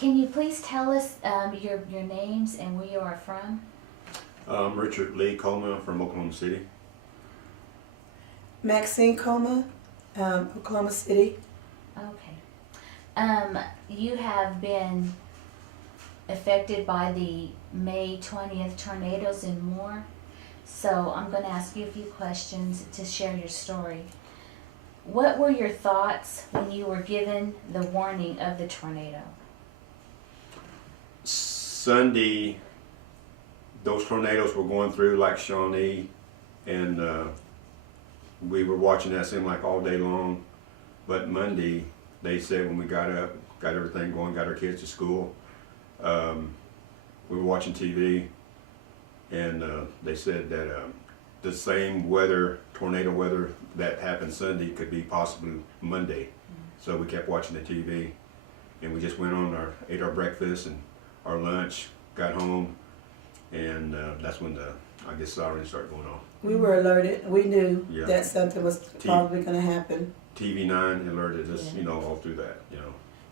Can you please tell us your names and where you are from? Richard Lee Coleman from Oklahoma City. Maxine Coma, Oklahoma City. Okay. You have been affected by the May 20th tornadoes and more. So I'm going to ask you a few questions to share your story. What were your thoughts when you were given the warning of the tornado? Sunday, those tornadoes were going through like Shawnee, and we were watching that seem like all day long. But Monday, they said when we got up, got everything going, got our kids to school, we were watching TV, and they said that the same weather, tornado weather that happened Sunday could be possibly Monday. So we kept watching the TV, and we just went on ate our breakfast and our lunch, got home, and that's when I guess sirens started going off. We were alerted. We knew that something was probably going to happen. TV9 alerted us, all through that,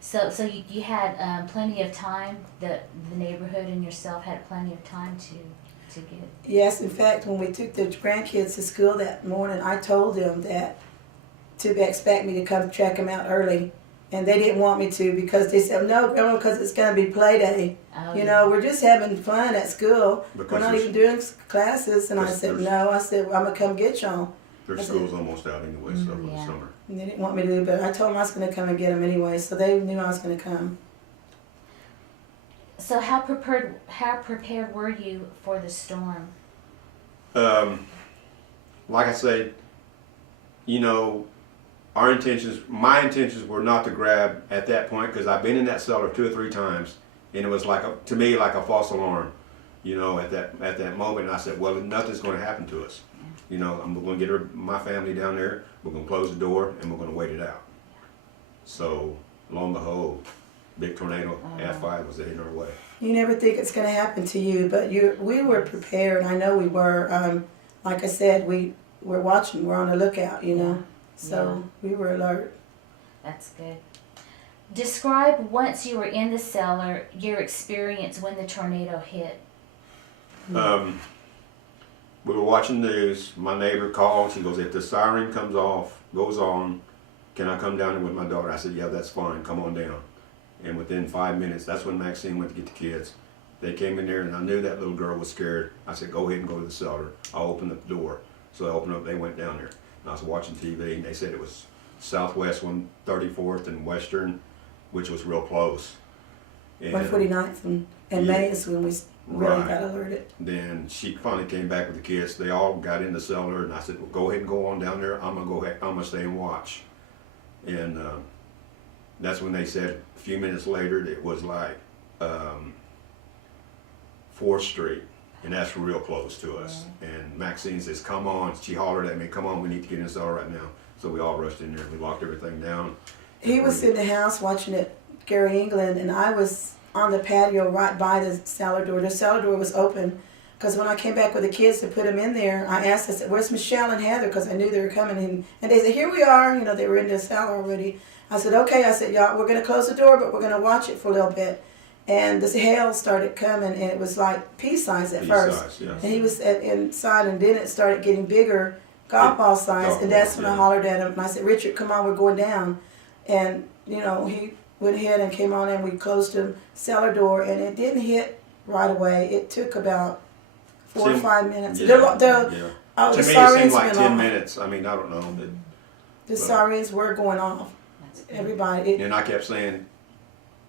So you had plenty of time. The neighborhood and yourself had plenty of time to get. Yes, in fact, when we took the grandkids to school that morning, I told them that to expect me to come check them out early, and they didn't want me to because they said, "No, Grandma, because it's going to be play day. We're just having fun at school. We're not even doing classes." And I said, "No, I said I'm gonna come get y'all." Their school's almost out anyway, so for the summer. And they didn't want me to do it, but I told them I was going to come and get them anyway, so they knew I was going to come. So how prepared were you for the storm? Like I said, my intentions were not to grab at that point, because I've been in that cellar 2 or 3 times, and it was to me like a false alarm, at that moment. And I said, well, nothing's going to happen to us. I'm going to get my family down there, we're going to close the door, and we're going to wait it out. So, lo and behold, big tornado, F5 was heading our way. You never think it's going to happen to you, but we were prepared. I know we were. Like I said, we were watching, we're on the lookout, So we were alert. That's good. Describe, once you were in the cellar, your experience when the tornado hit. We were watching the news. My neighbor called. She goes, if the siren goes on, can I come down there with my daughter? I said, yeah, that's fine. Come on down. And within 5 minutes, that's when Maxine went to get the kids. They came in there, and I knew that little girl was scared. I said, go ahead and go to the cellar. I'll open up the door. So they opened up. They went down there. And I was watching TV, and they said it was Southwest 134th and Western, which was real close. 149th and May is when we really got alerted. Then she finally came back with the kids. They all got in the cellar, and I said, well, go ahead and go on down there. I'm gonna stay and watch. And that's when they said a few minutes later it was like 4th Street, and that's real close to us. And Maxine says, come on. She hollered at me, come on, we need to get in the cellar right now. So we all rushed in there. We locked everything down. He was in the house watching it, Gary England, and I was on the patio right by the cellar door. The cellar door was open because when I came back with the kids to put them in there, I asked, I said, where's Michelle and Heather? Because I knew they were coming in. And they said, here we are. They were in the cellar already. I said, okay. I said, y'all, we're going to close the door, but we're going to watch it for a little bit. And this hail started coming, and it was like pea-size at first. Pea-size, yes. And he was inside, and then it started getting bigger, golf ball size, and that's when I hollered at him. And I said, Richard, come on, we're going down. And, he went ahead and came on, and we closed the cellar door, and it didn't hit right away. It took about 4 or 5 minutes. Yeah, to me, it seemed like 10 minutes. I mean, I don't know. The sirens were going off. Everybody. And I kept saying,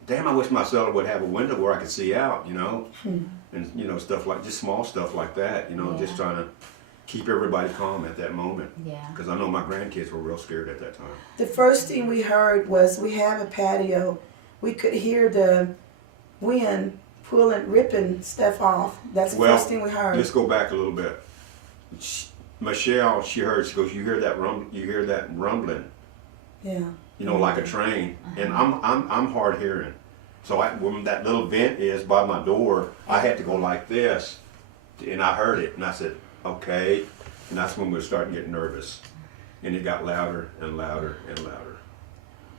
damn, I wish my cellar would have a window where I could see out, and stuff like, just small stuff like that, just trying to keep everybody calm at that moment. Yeah. Because I know my grandkids were real scared at that time. The first thing we heard was, we have a patio. We could hear the wind ripping stuff off. That's the first thing we heard. Let's go back a little bit. Michelle, she goes, you hear that rumbling. Yeah. Like a train. And I'm hard hearing. So when that little vent is by my door, I had to go like this, and I heard it, and I said, okay. And that's when we were starting to get nervous. And it got louder and louder and louder.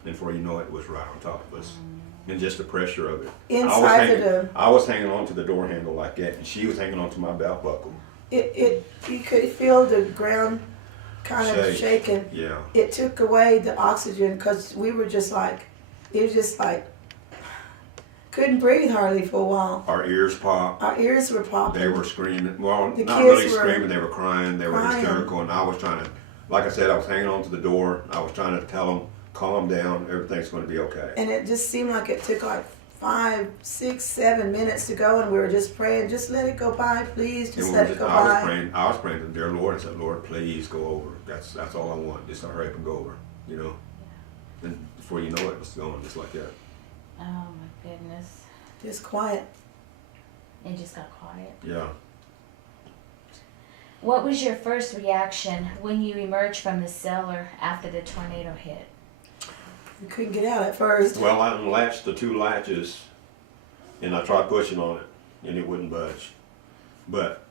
And before you know it, it was right on top of us. and just the pressure of it. Inside of the, I was hanging on to the door handle like that, and she was hanging on to my belt buckle. you could feel the ground kind of shaking. Yeah. It took away the oxygen because we were just like, it was just like, couldn't breathe hardly for a while. Our ears popped. Our ears were popping. They were screaming. Well, The not kids really were screaming. They were crying. They were crying. hysterical, and I was trying to, like I said, I was hanging on to the door. I was trying to tell them, calm down. Everything's going to be okay. And it just seemed like it took like 5, 6, 7 minutes to go, and we were just praying, just let it go by, please, just let it go by. I was praying to the dear Lord and said, Lord, please go over. That's all I want. Just hurry up and go over. You know. And before you know it, it's going just like that. Oh my goodness. Just quiet. It just got quiet. Yeah. What was your first reaction when you emerged from the cellar after the tornado hit? We couldn't get out at first. Well, I unlatched the 2 latches, and I tried pushing on it, and it wouldn't budge. But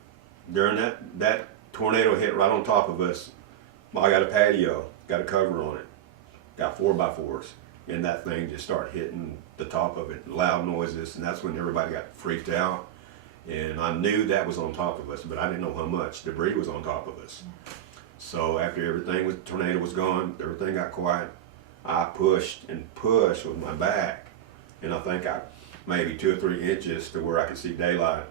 during that tornado hit right on top of us, I got a patio, got a cover on it, got 4x4s, and that thing just started hitting the top of it, loud noises, and that's when everybody got freaked out. And I knew that was on top of us, but I didn't know how much debris was on top of us. So after the tornado was gone, everything got quiet. I pushed and pushed with my back, and I think I maybe 2 or 3 inches to where I could see daylight.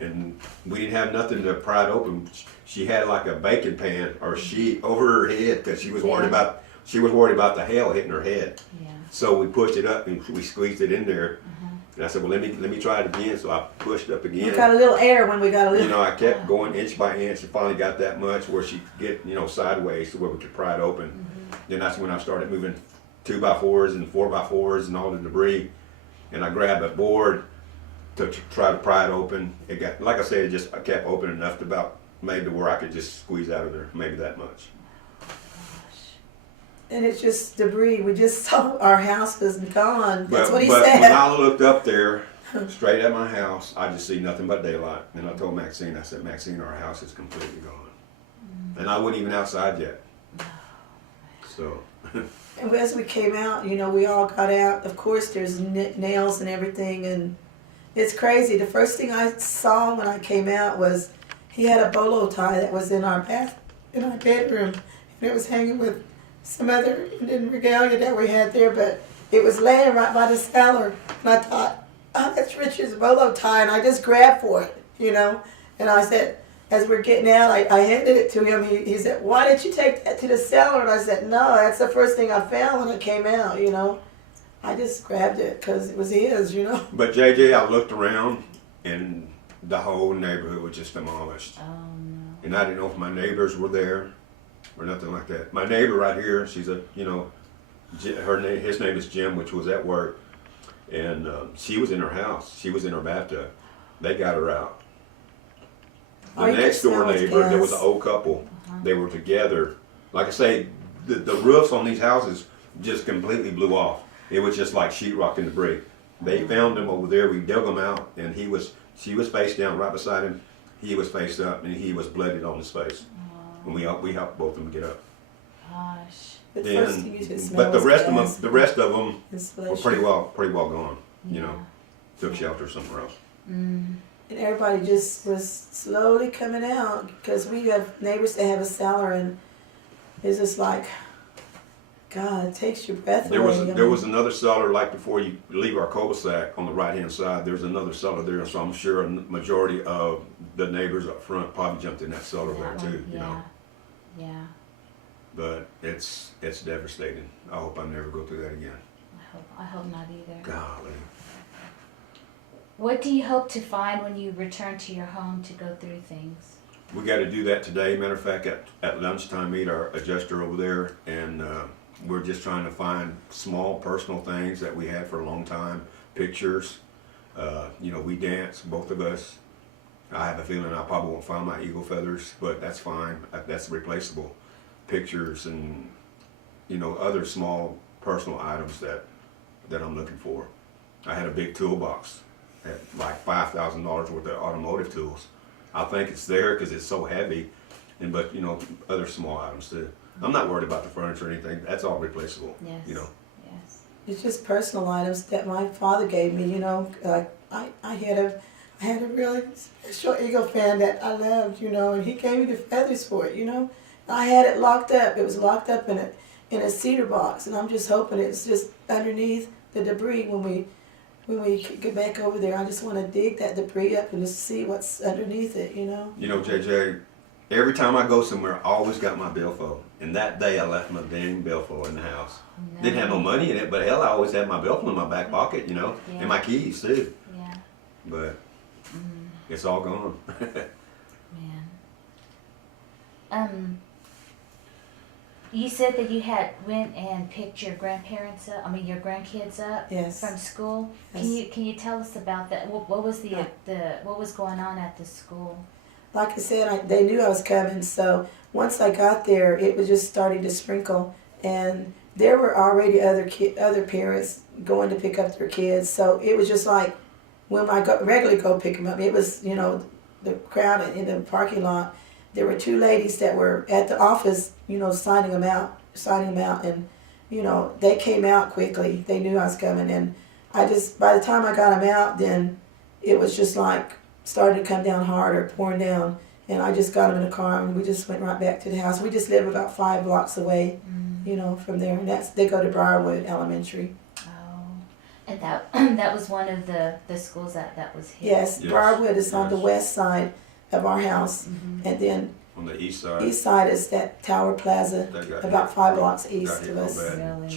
And we didn't have nothing to pry it open. She had like a baking pan or sheet over her head because she was worried about the hail hitting her head. Yeah. So we pushed it up and we squeezed it in there. And I said, well, let me try it again. So I pushed up again. We got a little air when we got a little. You know, I kept going inch by inch and finally got that much where she could get, sideways to where we could pry it open. Then that's when I started moving 2x4s and 4x4s and all the debris. And I grabbed a board to try to pry it open. It got, like I said, I kept opening enough to about maybe where I could just squeeze out of there, maybe that much. And it's just debris. We just saw our house was gone. That's what he but said. when I looked up there, straight at my house, I just see nothing but daylight. And I told Maxine, I said, Maxine, our house is completely gone. And I wasn't even outside yet. So. And as we came out, we all got out. Of course, there's nails and everything, and it's crazy. The first thing I saw when I came out was he had a bolo tie that was in our bedroom, and it was hanging with some other Indian regalia that we had there, but it was laying right by the cellar, and I thought, oh, that's Richard's bolo tie, and I just grabbed for it, and I said, as we're getting out, I handed it to him. He said, why did you take that to the cellar? And I said, no, that's the first thing I found when I came out, I just grabbed it because it was his, But JJ, I looked around and the whole neighborhood was just demolished. Oh no. And I didn't know if my neighbors were there or nothing like that. My neighbor right here, she's his name is Jim, which was at work. And she was in her house. She was in her bathtub. They got her out. The next door neighbor, there was an old couple. They were together. Like I say, the roofs on these houses just completely blew off. It was just like sheetrock and debris. They found him over there. We dug him out, and she was face down right beside him. He was face up, and he was bloodied on his face. And we helped both of them get up. Gosh. But the rest of them were pretty well gone. Yeah. Took shelter somewhere else. Mm. And everybody just was slowly coming out because we have neighbors that have a cellar, and it's just like, God, it takes your breath away. There was another cellar like before you leave our cul-de-sac on the right-hand side. There's another cellar there, so I'm sure a majority of the neighbors up front probably jumped in that cellar there too. Yeah. But it's devastating. I hope I never go through that again. I hope not either. Golly. What do you hope to find when you return to your home to go through things? We got to do that today. Matter of fact, at lunchtime, meet our adjuster over there, and we're just trying to find small personal things that we had for a long time. Pictures. We dance, both of us. I have a feeling I probably won't find my eagle feathers, but that's fine. That's replaceable. Pictures and other small personal items that I'm looking for. I had a big toolbox at like $5,000 worth of automotive tools. I think it's there because it's so heavy, but other small items too. I'm not worried about the furniture or anything. That's all replaceable. Yes. Yes. it's just personal items that my father gave me. You know, I had a really special eagle fan that I loved. You know, and he gave me the feathers for it. You know, I had it locked up. It was locked up in a cedar box, and I'm just hoping it's just underneath the debris when we get back over there. I just want to dig that debris up and just see what's underneath it. You know. You know, JJ, every time I go somewhere, I always got my billfold. And that day, I left my dang billfold in the house. No. Didn't have no money in it, but hell, I always had my billfold in my back pocket, you know, Yeah. and my keys too. Yeah. But Mm, it's all gone. man. You said that you had went and picked your grandparents up. I mean, your grandkids up Yes. from school. Yes. Can you tell us about that? What was Yeah. what was going on at the school? Like I said, they knew I was coming, so once I got there, it was just starting to sprinkle, and there were already other parents going to pick up their kids. So it was just like when I regularly go pick them up, it was, you know, the crowd in the parking lot. There were two ladies that were at the office, you know, signing them out, and you know, they came out quickly. They knew I was coming, and by the time I got them out, then it was just like started to come down harder, pouring down, and I just got them in the car and we just went right back to the house. We just live about 5 blocks away, you know, from there, and they go to Briarwood Elementary. Oh, and that that was one of the schools that was hit. Yes, Yes, Briarwood is on the yes. west side of our house, Mhm. and then On the east side, east side is that Tower Plaza, they got about hit 5 real- blocks got east hit of real us. bad. Really?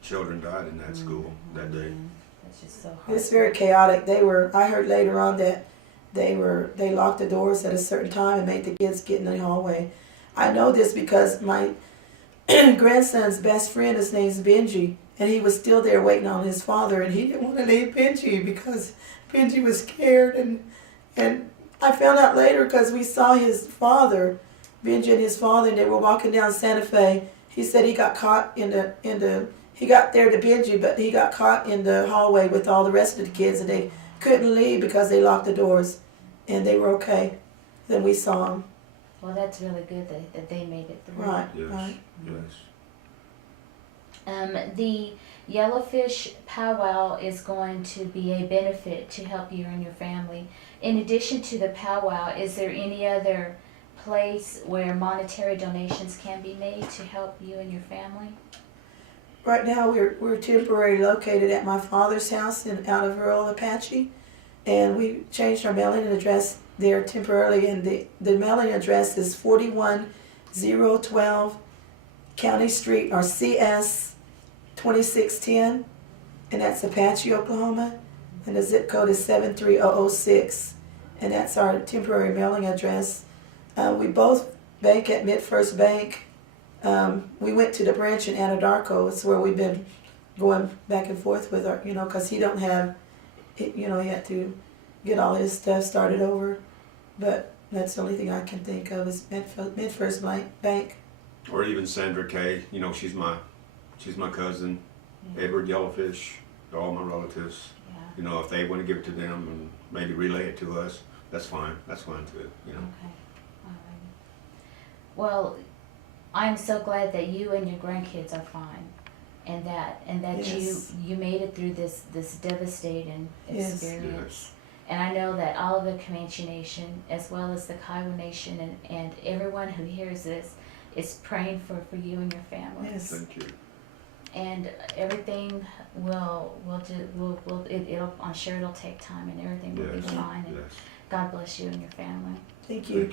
Children died in that school that day. Mhm. That's just so hard. It's very chaotic. I heard later on that they locked the doors at a certain time and made the kids get in the hallway. I know this because my grandson's best friend, his name's Benji, and he was still there waiting on his father, and he didn't want to leave Benji because Benji was scared, and I found out later because we saw his father, Benji and his father, and they were walking down Santa Fe. He said he got caught he got there to Benji, but he got caught in the hallway with all the rest of the kids, and they couldn't leave because they locked the doors, and they were okay. Then we saw him. Well, that's really good that they made it through. Right, Yes, right. yes. The Yellowfish Powwow is going to be a benefit to help you and your family. In addition to the powwow, is there any other place where monetary donations can be made to help you and your family? Right now, we're temporarily located at my father's house out of rural Apache, and we changed our mailing address there temporarily, and the mailing address is 41012 County Street, or CS 2610, and that's Apache, Oklahoma, and the zip code is 73006, and that's our temporary mailing address. We both bank at MidFirst Bank. We went to the branch in Anadarko. It's where we've been going back and forth with our, you know, because he don't have, you know, he had to get all his stuff started over. But that's the only thing I can think of is MidFirst Bank. Or even Sandra Kay, you know, she's my cousin. Yeah. Edward Yellowfish, all my relatives. Yeah. You know, if they want to give it to them and maybe relay it to us, that's fine. That's fine too. You know. Okay. Alrighty. Well, I'm so glad that you and your grandkids are fine, and that Yes. you made it through this devastating Yes. experience. And I know that all of the Comanche Nation, as well as the Kiowa Nation, and everyone who hears this, is praying for you and your family. Yes. Thank you. And everything I'm sure it'll take time, and everything will Yes. be fine. And Yes. God bless you and your family. Thank you.